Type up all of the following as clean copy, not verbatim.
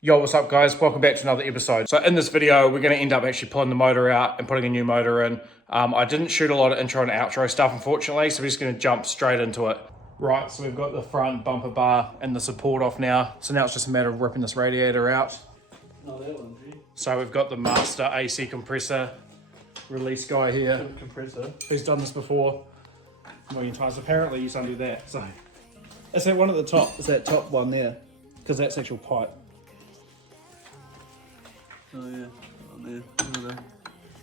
Yo, what's up guys? Welcome back to another episode. So in this video, we're going to end up actually pulling the motor out and putting a new motor in. I didn't shoot a lot of intro and outro stuff, unfortunately, so we're just going to jump straight into it. Right, so we've got the front bumper bar and the support off now. So now it's just a matter of ripping this radiator out. Oh, that one, G. So we've got the master AC compressor release guy here. Compressor. Who's done this before a million times. Apparently he's undo that. So it's that one at the top. It's that top one there, because that's actual pipe. Oh yeah, on there. Over there.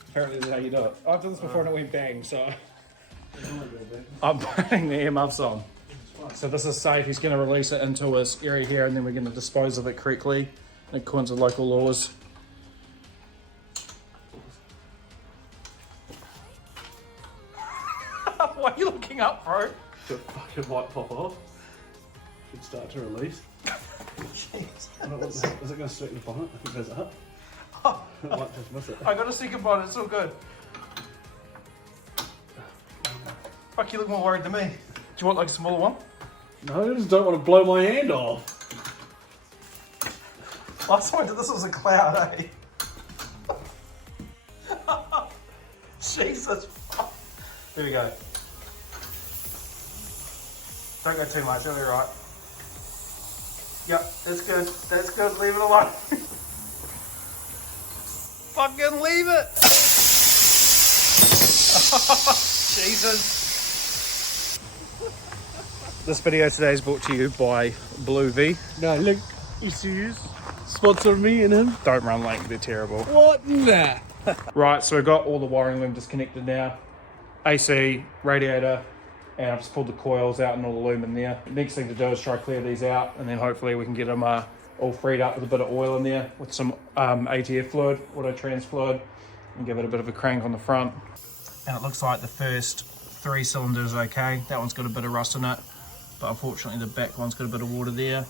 Apparently this is how you do it. I've done this before and it went bang, so I'm putting the earmuffs on. So this is safe. He's going to release it into his area here and then we're going to dispose of it correctly according to local laws. Why are you looking up, bro? The fucking might pop off. Should start to release. Jeez. Is it going to stick in the bonnet if it goes up? It might just miss it. I got a second bonnet, it's all good. Fuck, you look more worried than me. Do you want like a smaller one? No, I just don't want to blow my hand off. Last time I did this was a cloud, eh? Jesus. Here we go. Don't go too much, it'll be right. Yep, that's good. That's good, leave it alone. Fucking leave it! Jesus. This video today is brought to you by Blue V. No, look, issues. Sponsor me and him. Don't run Link, they're terrible. What? Nah. Right, so we've got all the wiring loom disconnected now. AC, radiator, and I've just pulled the coils out and all the loom in there. The next thing to do is try to clear these out and then hopefully we can get them all freed up with a bit of oil in there with some ATF fluid, auto trans fluid, and give it a bit of a crank on the front. And it looks like the first 3 cylinders are okay. That one's got a bit of rust in it, but unfortunately the back one's got a bit of water there.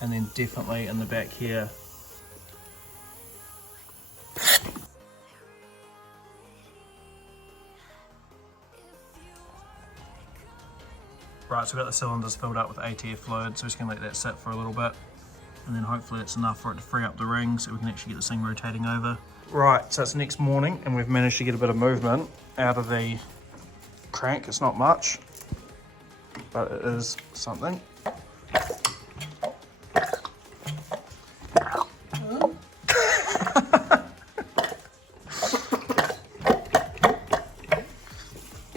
And then definitely in the back here. Right, so we've got the cylinders filled up with ATF fluid, so we're just gonna let that sit for a little bit. And then hopefully it's enough for it to free up the ring so we can actually get this thing rotating over. Right, so it's next morning and we've managed to get a bit of movement out of the crank. It's not much, but it is something.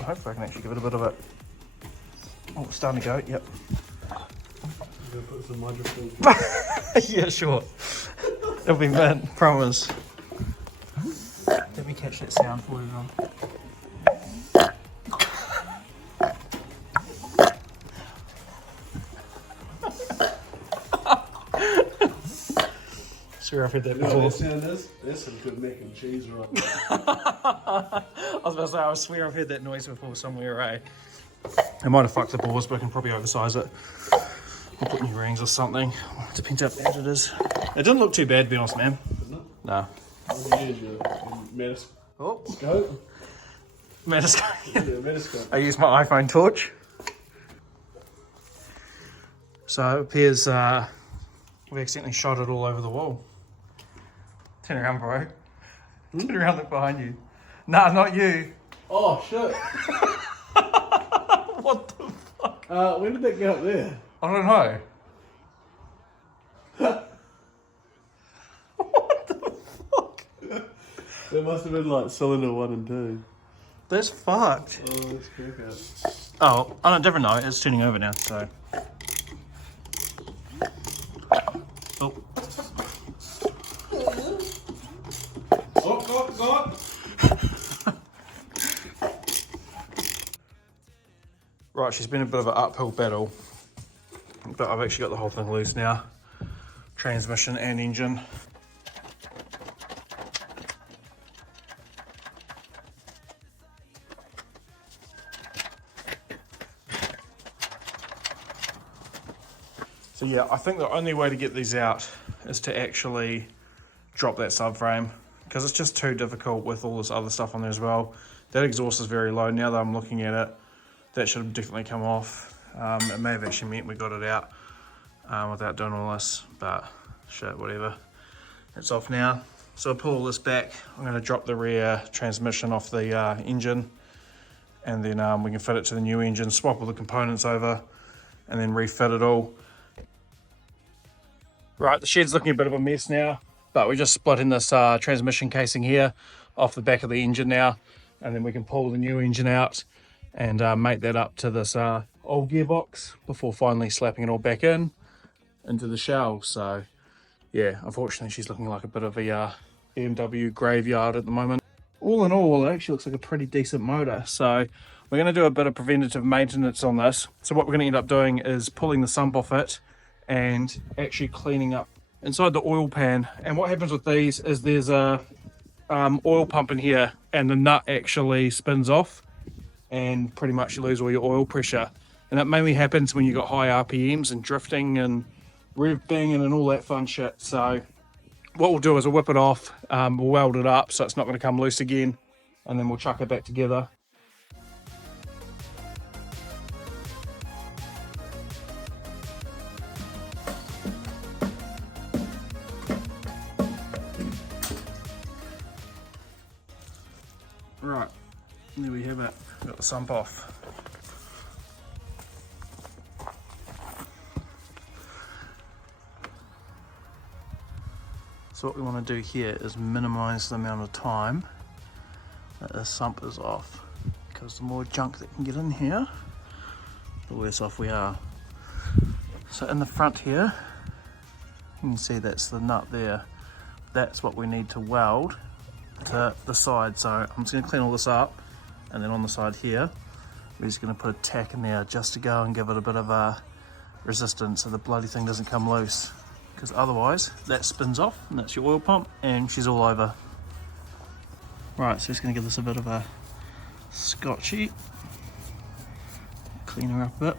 Hopefully I can actually give it a bit of a... Oh, it's starting to go, yep. I'm going to put some microphone. Yeah, sure. It'll be mint, promise. Let me catch that sound for you, man. Swear I've heard that You know before. what that sound is? That's some good mac and cheese right there. I was about to say, I swear I've heard that noise before somewhere, eh? I might have fucked the balls, but I can probably oversize it. I'll put new rings or something. Depends how bad it is. It didn't look too bad, to be honest, man. Isn't it? No. What do you use? Your Metascope? Oh, Metascope. Metascope. Yeah, Metascope. I use my iPhone torch. So it appears we accidentally shot it all over the wall. Turn around, bro. Turn around, look behind you. Nah, not you. Oh, shit. What the fuck? When did that get up there? I don't know. What the fuck? That must have been like cylinder 1 and 2. That's fucked. Oh, that's crack out. Oh, on a different note, it's turning over now, so. Oh. God. Right, she's been a bit of an uphill battle, but I've actually got the whole thing loose now. Transmission and engine. So yeah, I think the only way to get these out is to actually drop that subframe, because it's just too difficult with all this other stuff on there as well. That exhaust is very low. Now that I'm looking at it, that should have definitely come off. It may have actually meant we got it out without doing all this, but shit, whatever. It's off now. So I'll pull all this back. I'm going to drop the rear transmission off the engine, and then we can fit it to the new engine, swap all the components over, and then refit it all. Right, the shed's looking a bit of a mess now, but we're just splitting this transmission casing here off the back of the engine now, and then we can pull the new engine out and mate that up to this old gearbox before finally slapping it all back into the shell. So yeah, unfortunately she's looking like a bit of a BMW graveyard at the moment. All in all, it actually looks like a pretty decent motor. So we're going to do a bit of preventative maintenance on this. So what we're going to end up doing is pulling the sump off it and actually cleaning up inside the oil pan. And what happens with these is there's a oil pump in here, and the nut actually spins off, and pretty much you lose all your oil pressure. And that mainly happens when you got high RPMs and drifting and rev banging and all that fun shit. So what we'll do is we'll whip it off, we'll weld it up so it's not going to come loose again, and then we'll chuck it back together. Right, there we have it. Got the sump off. So what we want to do here is minimize the amount of time that the sump is off, because the more junk that can get in here, the worse off we are. So in the front here, you can see that's the nut there. That's what we need to weld to the side. So I'm just going to clean all this up, and then on the side here, we're just going to put a tack in there just to go and give it a bit of a resistance so the bloody thing doesn't come loose. Because otherwise that spins off and that's your oil pump and she's all over. Right, so just going to give this a bit of a scotchy, clean her up a bit,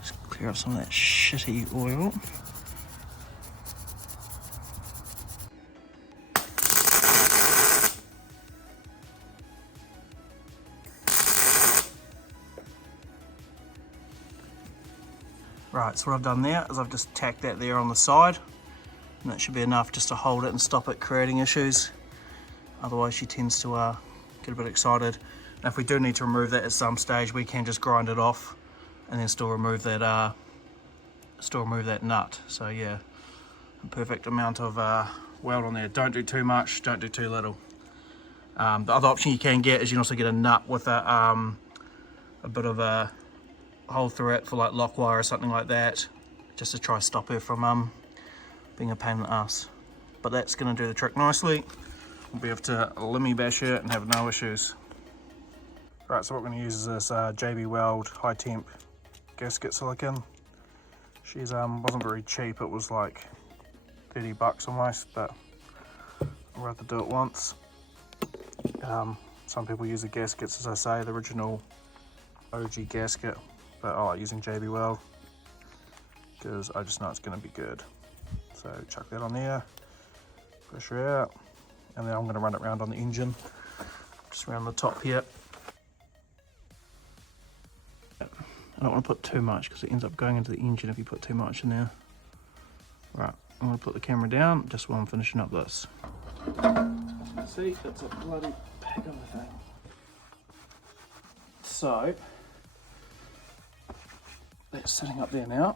just clear up some of that shitty oil. Right, so what I've done there is I've just tacked that there on the side, and that should be enough just to hold it and stop it creating issues. Otherwise she tends to get a bit excited. And if we do need to remove that at some stage, we can just grind it off and then still remove that nut. So yeah, a perfect amount of weld on there. Don't do too much, don't do too little. The other option you can get is you can also get a nut with a bit of a hole through it for like lock wire or something like that, just to try stop her from being a pain in the ass. But that's going to do the trick nicely. We'll be able to limmy bash it and have no issues. Right, so what we're going to use is this JB Weld high temp gasket silicone. She's wasn't very cheap, it was like 30 bucks almost, but I'd rather do it once. Some people use the gaskets, as I say, the original OG gasket, but I like using JB Weld because I just know it's going to be good. So chuck that on there, push her out, and then I'm going to run it around on the engine, just around the top here. I don't want to put too much because it ends up going into the engine if you put too much in there. Right, I'm going to put the camera down just while I'm finishing up this. See, that's a bloody pack of a thing. So that's sitting up there now.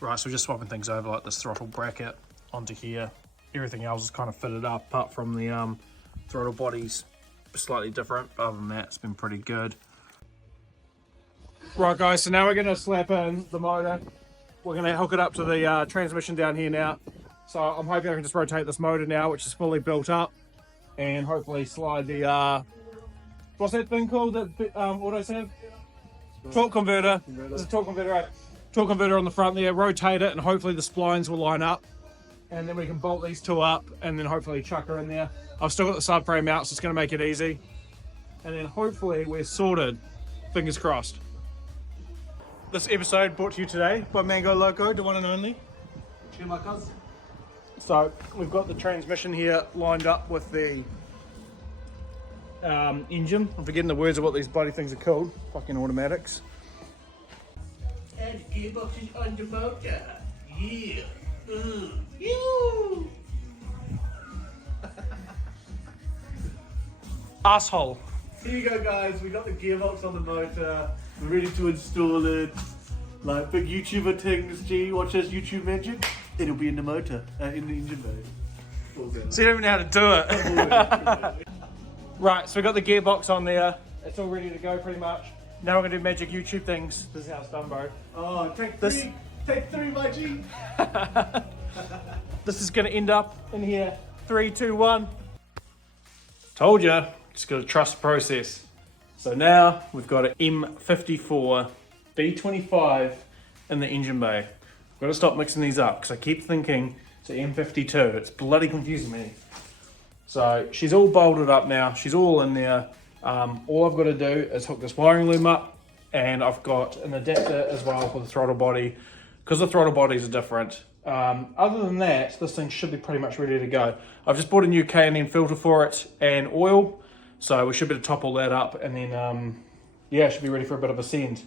Right, so we're just swapping things over, like this throttle bracket onto here. Everything else is kind of fitted up, apart from the throttle body's slightly different. Other than that, it's been pretty good. Right guys, so now we're going to slap in the motor. We're going to hook it up to the transmission down here now. So I'm hoping I can just rotate this motor now, which is fully built up, and hopefully slide the what's that thing called that autos have? Torque converter. There's a torque converter, right? Torque converter on the front there. Rotate it, and hopefully the splines will line up, and then we can bolt these two up, and then hopefully chuck her in there. I've still got the subframe out, so it's going to make it easy, and then hopefully we're sorted. Fingers crossed. This episode brought to you today by Mango Loco, the one and only. So we've got the transmission here lined up with the engine. I'm forgetting the words of what these bloody things are called. Fucking automatics. the gearbox is on the motor. Yeah. You. Asshole. Here you go, guys. We got the gearbox on the motor. We're ready to install it. Like big YouTuber things. G, watch this YouTube engine. It'll be in the motor, in the engine bay. So you don't even know how to do it. Right, so we got the gearbox on there. It's all ready to go pretty much. Now we're gonna do magic YouTube things. This is how it's done, bro. Oh, take This- three. Take three, my G. This is gonna end up in here. 3, 2, 1. Told ya, just gotta trust the process. So now we've got an M54 B25 in the engine bay. I've got to stop mixing these up because I keep thinking it's an M52. It's bloody confusing me. So she's all bolted up now. She's all in there. All I've got to do is hook this wiring loom up, and I've got an adapter as well for the throttle body because the throttle bodies are different. Other than that, this thing should be pretty much ready to go. I've just bought a new K&N filter for it and oil, so we should be able to top all that up, and then yeah, it should be ready for a bit of a send.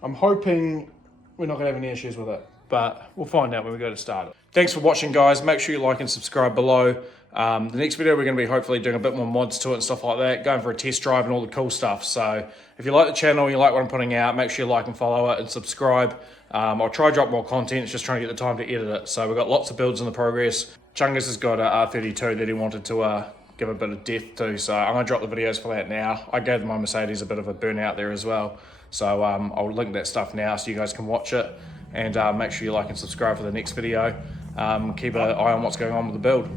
I'm hoping we're not going to have any issues with it, but we'll find out when we go to start it. Thanks for watching, guys. Make sure you like and subscribe below. The next video we're going to be hopefully doing a bit more mods to it and stuff like that, going for a test drive and all the cool stuff. So if you like the channel, you like what I'm putting out, make sure you like and follow it and subscribe. I'll try to drop more content. It's just trying to get the time to edit it. So we've got lots of builds in the progress. Chungus has got a R32 that he wanted to give a bit of depth to, so I'm going to drop the videos for that now. I gave my Mercedes a bit of a burnout there as well. So I'll link that stuff now so you guys can watch it, and make sure you like and subscribe for the next video. Keep an eye on what's going on with the build.